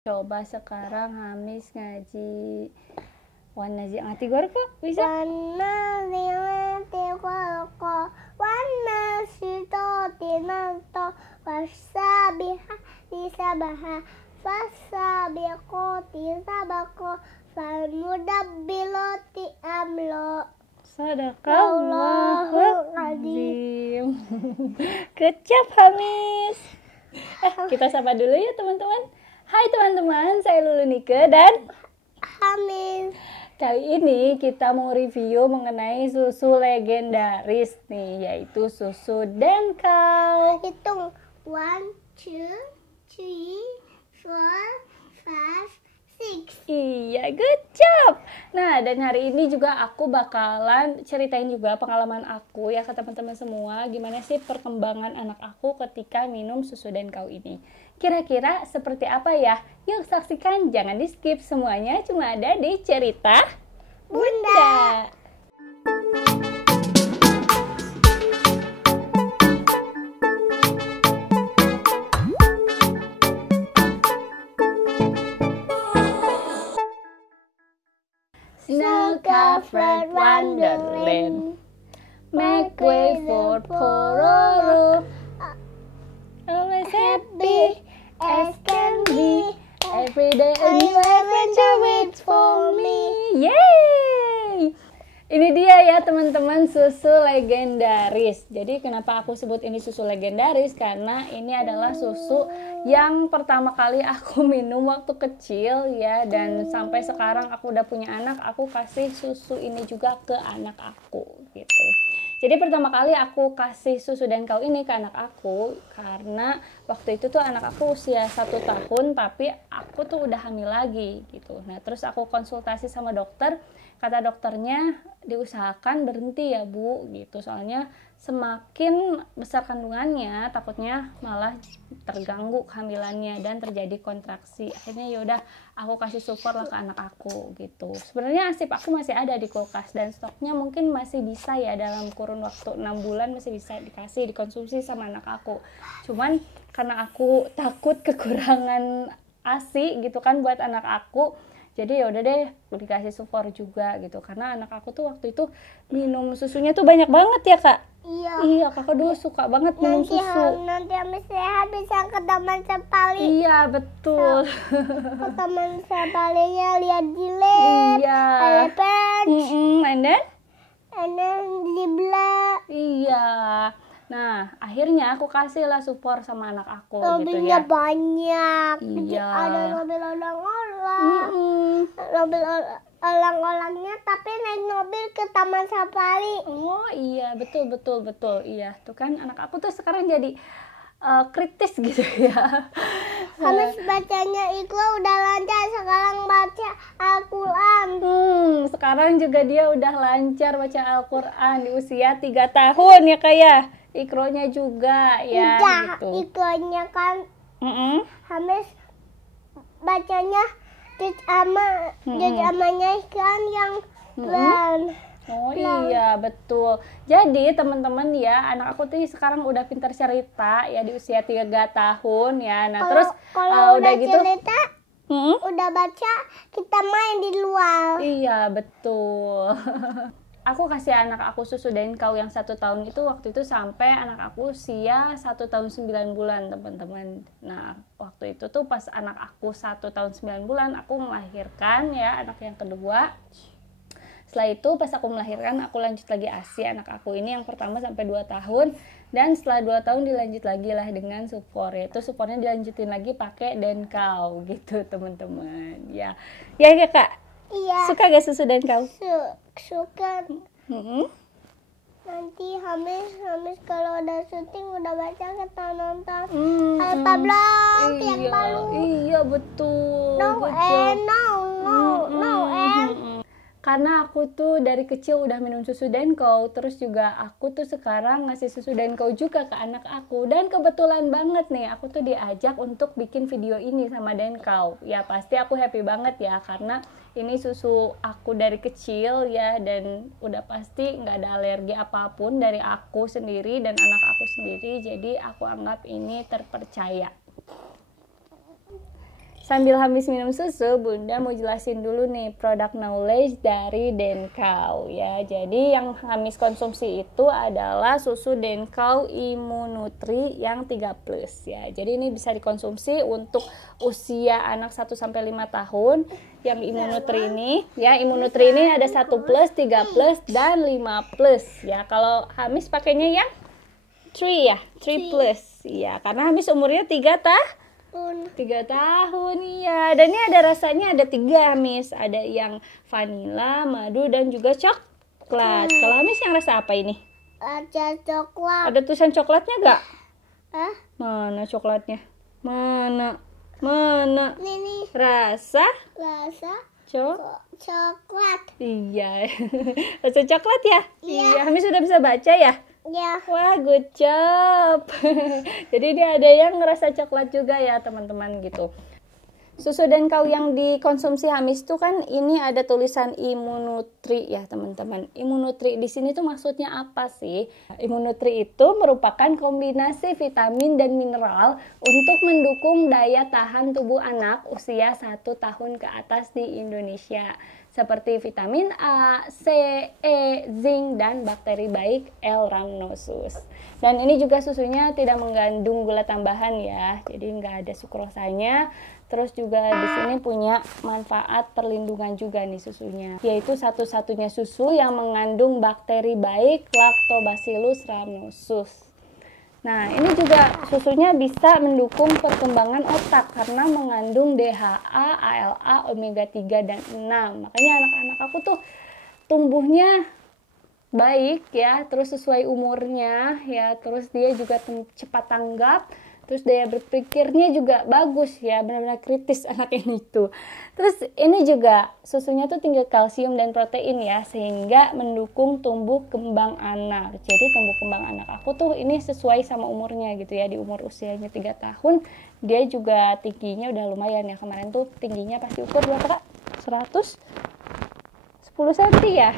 Coba sekarang Hamis ngaji Wana ngati gorko bisa? Wana ngati gorko Wana sitoti nanto Wasabiha disabaha Fasabiqoti sabako Falmudabbiloti amlo. Sadaqallahul azim. Good job Hamis. Kita sapa dulu ya teman-teman. Hai teman-teman, saya Lulu Nike dan Hamis. Kali ini kita mau review mengenai susu legendaris nih, yaitu susu Denkau. Hitung 1, 2, 3, 4, 5, 6. Iya, good job. Nah, dan hari ini juga aku bakalan ceritain juga pengalaman aku ya ke teman-teman semua. Gimana sih perkembangan anak aku ketika minum susu Denkau ini. Kira-kira seperti apa ya? Yuk saksikan, jangan di skip, semuanya cuma ada di Cerita Bunda. Snow-covered wonderland, make way for Pororo. Always happy as can be, every day a new adventure waits for me. Yeay! Ini dia ya teman-teman, susu legendaris. Jadi kenapa aku sebut ini susu legendaris? Karena ini adalah susu yang pertama kali aku minum waktu kecil ya. Dan sampai sekarang aku udah punya anak, aku kasih susu ini juga ke anak aku gitu. Jadi pertama kali aku kasih susu Denkau ini ke anak aku karena waktu itu tuh anak aku usia 1 tahun tapi aku tuh udah hamil lagi gitu. Nah terus aku konsultasi sama dokter, kata dokternya diusahakan berhenti ya Bu gitu. Soalnya semakin besar kandungannya takutnya malah terganggu kehamilannya dan terjadi kontraksi. Akhirnya yaudah aku kasih support lah ke anak aku gitu. Sebenarnya asip aku masih ada di kulkas dan stoknya mungkin masih bisa ya dalam kurun waktu 6 bulan masih bisa dikonsumsi sama anak aku. Cuman karena aku takut kekurangan ASI gitu kan buat anak aku, jadi ya udah deh dikasih support juga gitu. Karena anak aku tuh waktu itu minum susunya tuh banyak banget ya Kak. Iya, kakak dulu suka banget minum susu. Nanti Hamis sehat bisa ke taman safari. Iya, betul. Ke taman safarinya lihat jilid, Iya. elephant, And then zebra. Iya. Nah, akhirnya aku kasih lah support sama anak aku gitu Mobilnya ya. banyak. Iya. Ada mobil orang-orang. Mobil orang-orangnya tapi naik mobil ke taman safari. Oh iya, betul. Iya, tuh kan anak aku tuh sekarang jadi kritis gitu ya. Habis bacanya Iqra udah lancar, sekarang baca Al-Quran. Sekarang juga dia udah lancar baca Al-Quran di usia 3 tahun ya Kak ya. Iqronya juga ya Udah, gitu. Iqranya kan Habis bacanya amanya kan yang pelan. Oh iya, betul. Jadi teman-teman ya, anak aku tuh sekarang udah pintar cerita ya di usia 3 tahun ya. Nah, kalau udah gitu cerita, udah baca, kita main di luar. Iya, betul. Aku kasih anak aku susu Denkau yang 1 tahun itu waktu itu sampai anak aku usia 1 tahun 9 bulan teman-teman. Nah waktu itu tuh pas anak aku 1 tahun 9 bulan aku melahirkan ya anak yang kedua. Setelah itu pas aku melahirkan aku lanjut lagi ASI anak aku ini yang pertama sampai 2 tahun. Dan setelah 2 tahun dilanjut lagi lah dengan support, yaitu supportnya dilanjutin lagi pakai Denkau gitu teman-teman. Ya Kak. Iya. Suka gak susu Denkau? Suka. Nanti Hamis kalau ada syuting udah baca kita nonton. Alpa Blog yang baru. Iya betul. No. Karena aku tuh dari kecil udah minum susu Denkau, terus juga aku tuh sekarang ngasih susu Denkau juga ke anak aku. Dan kebetulan banget nih, aku tuh diajak untuk bikin video ini sama Denkau. Ya pasti aku happy banget ya, karena ini susu aku dari kecil ya, dan udah pasti nggak ada alergi apapun dari aku sendiri dan anak aku sendiri. Jadi aku anggap ini terpercaya. Sambil Hamis minum susu, Bunda mau jelasin dulu nih produk knowledge dari Denkau ya. Jadi yang Hamis konsumsi itu adalah susu Denkau Immunutri yang 3+ ya. Jadi ini bisa dikonsumsi untuk usia anak 1 sampai 5 tahun. Yang Immunutri ini ya, Immunutri ini ada 1+, 3+, dan 5+ ya. Kalau Hamis pakainya yang 3 ya, 3+ ya. Karena Hamis umurnya 3 tahun iya. Dan ini ada rasanya ada 3 Hamis. Ada yang vanila, madu, dan juga coklat. Kalau Hamis yang rasa apa ini? Ada coklat. Ada tulisan coklatnya gak? Hah? Mana coklatnya? Mana? Ini Rasa coklat. Iya. Rasa coklat ya? Iya. Hamis sudah bisa baca ya? Ya. Wah, good job. Jadi ini ada yang ngerasa coklat juga ya teman-teman gitu. Susu Denkau yang dikonsumsi Hamis tuh kan ini ada tulisan Immunutri ya teman-teman. Immunutri di sini tuh maksudnya apa sih? Immunutri itu merupakan kombinasi vitamin dan mineral untuk mendukung daya tahan tubuh anak usia 1 tahun ke atas di Indonesia. Seperti vitamin A, C, E, zinc, dan bakteri baik L. rhamnosus. Dan ini juga susunya tidak mengandung gula tambahan ya, jadi nggak ada sukrosanya. Terus juga di sini punya manfaat perlindungan juga nih susunya, yaitu satu-satunya susu yang mengandung bakteri baik Lactobacillus rhamnosus. Nah, ini juga susunya bisa mendukung perkembangan otak karena mengandung DHA, ALA, omega 3 dan 6. Makanya anak-anak aku tuh tumbuhnya baik ya, terus sesuai umurnya ya, terus dia juga cepat tanggap. Terus daya berpikirnya juga bagus ya, benar-benar kritis anak ini tuh. Terus ini juga susunya tuh tinggi kalsium dan protein ya, sehingga mendukung tumbuh kembang anak. Jadi tumbuh kembang anak aku tuh ini sesuai sama umurnya gitu ya, di umur usianya 3 tahun. Dia juga tingginya udah lumayan ya, kemarin tuh tingginya pas diukur berapa Kak? 10 cm ya.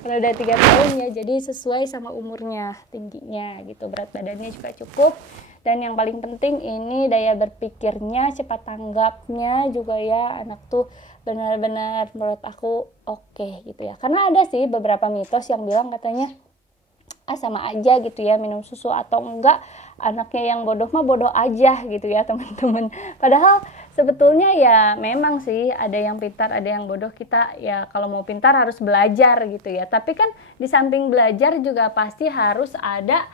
Kalau udah 3 tahun ya, jadi sesuai sama umurnya tingginya gitu. Berat badannya juga cukup. Dan yang paling penting ini daya berpikirnya, cepat tanggapnya juga ya. Anak tuh benar-benar menurut aku oke gitu ya. Karena ada sih beberapa mitos yang bilang katanya sama aja gitu ya minum susu atau enggak, anaknya yang bodoh mah bodoh aja gitu ya teman-teman. Padahal sebetulnya ya memang sih ada yang pintar ada yang bodoh. Kita ya kalau mau pintar harus belajar gitu ya, tapi kan di samping belajar juga pasti harus ada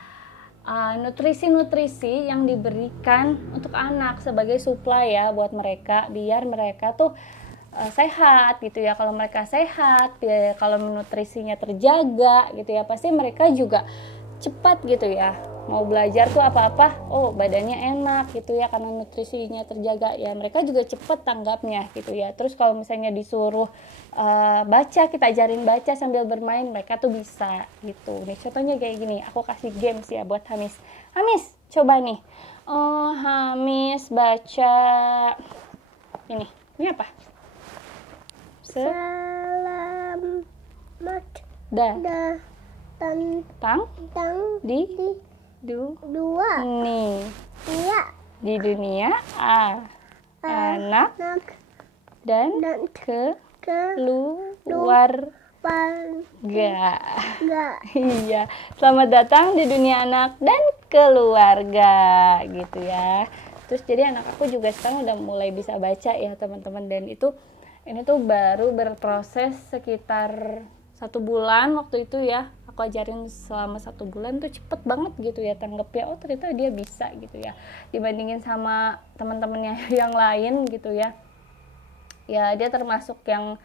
nutrisi-nutrisi yang diberikan untuk anak sebagai supply ya buat mereka, biar mereka tuh sehat gitu ya. Kalau mereka sehat ya, kalau nutrisinya terjaga gitu ya, pasti mereka juga cepat gitu ya mau belajar tuh apa-apa badannya enak gitu ya, karena nutrisinya terjaga ya, mereka juga cepat tanggapnya gitu ya. Terus kalau misalnya disuruh baca, kita ajarin baca sambil bermain, mereka tuh bisa gitu. Nih contohnya kayak gini, aku kasih games ya buat Hamis. Hamis coba nih, Hamis baca ini apa? Selamat datang di dua nih iya di dunia anak dan keluarga. Iya, selamat datang di dunia anak dan keluarga gitu ya. Terus jadi anak aku juga sekarang udah mulai bisa baca ya teman-teman, dan ini tuh baru berproses sekitar 1 bulan waktu itu ya. Aku ajarin selama 1 bulan tuh cepet banget gitu ya tanggapnya. Ternyata dia bisa gitu ya, dibandingin sama teman-temannya yang lain gitu ya. Ya dia termasuk yang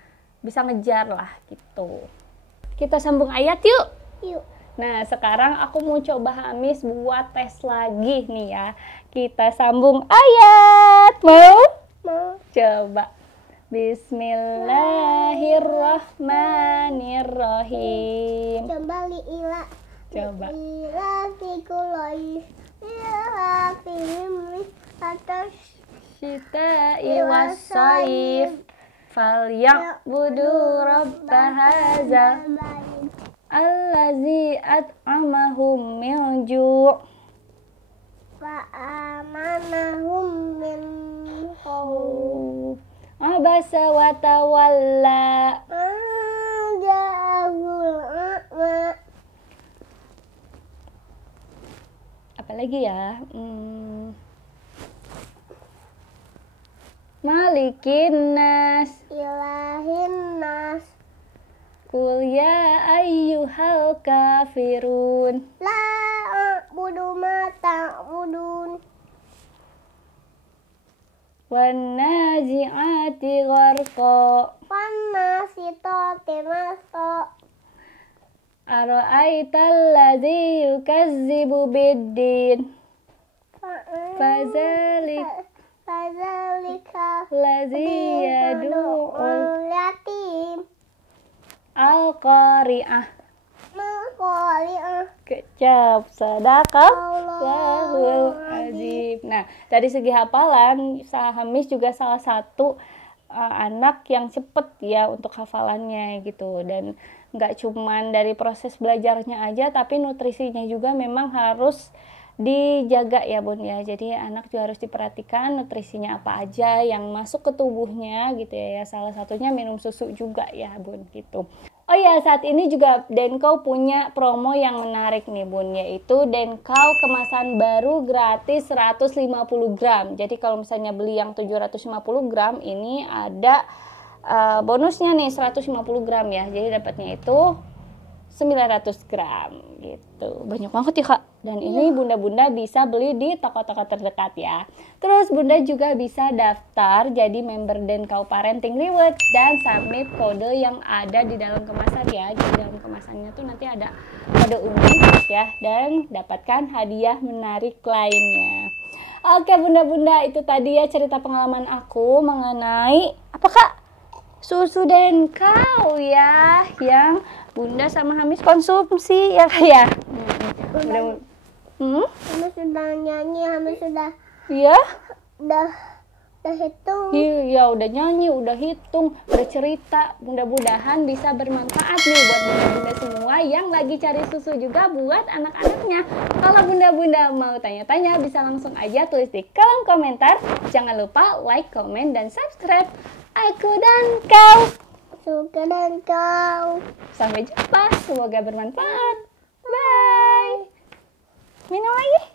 bisa ngejar lah gitu. Kita sambung ayat yuk. Nah sekarang aku mau coba Hamis buat tes lagi nih ya. Kita sambung ayat. Mau? Coba. Bismillahirrahmanirrahim. Kembali ila. Coba. Ila fikulai. Ila filimli atas Syita iwasaif. Falyabudu rabba haza. Allazi at'amahum min ju'. Fa'amanahum min ja'ahu abasa wa tawalla. Ja'ahul a'ma. Apalagi ya? Malikin nas, Ilahin nas. qul ya ayyuhal kafirun. La a'budu ma ta'budun. Wan nazi'ati gharqa. Wan nasitati nasqa. Ara'aital ladzi yukazzibu biddin. Fadzalika Ladzi yad'ul yatim. al-qari'ah. Maqali'ah. Kecap sadaqallahul azim. Nah, dari segi hafalan, Hamis juga salah satu anak yang cepet ya untuk hafalannya gitu. Dan nggak cuman dari proses belajarnya aja, tapi nutrisinya juga memang harus dijaga ya Bun ya. Jadi anak juga harus diperhatikan nutrisinya apa aja yang masuk ke tubuhnya gitu ya. Salah satunya minum susu juga ya Bun gitu. Oh ya, saat ini juga Denko punya promo yang menarik nih Bun, yaitu Denko kemasan baru gratis 150 gram. Jadi kalau misalnya beli yang 750 gram ini ada bonusnya nih 150 gram ya. Jadi dapatnya itu 900 gram gitu. Banyak banget ya Kak. Dan ini bunda-bunda bisa beli di toko-toko terdekat ya. Terus bunda juga bisa daftar jadi member Denkau Parenting Rewards dan submit kode yang ada di dalam kemasan ya. Jadi dalam kemasannya tuh nanti ada kode unik ya, dan dapatkan hadiah menarik lainnya. Oke bunda-bunda, itu tadi ya cerita pengalaman aku mengenai apa Kak? Susu Denkau ya, yang bunda sama Hamis konsumsi ya Kak ya. Hamis sudah nyanyi, Hamis sudah Iya? udah hitung. Iya, udah nyanyi, udah hitung, udah cerita. Mudah-mudahan bisa bermanfaat nih buat bunda-bunda semua yang lagi cari susu juga buat anak-anaknya. Kalau bunda-bunda mau tanya-tanya bisa langsung aja tulis di kolom komentar. Jangan lupa like, komen, dan subscribe. Aku dan kau. Suka dan kau. Sampai jumpa, semoga bermanfaat. Bye. Minum lagi.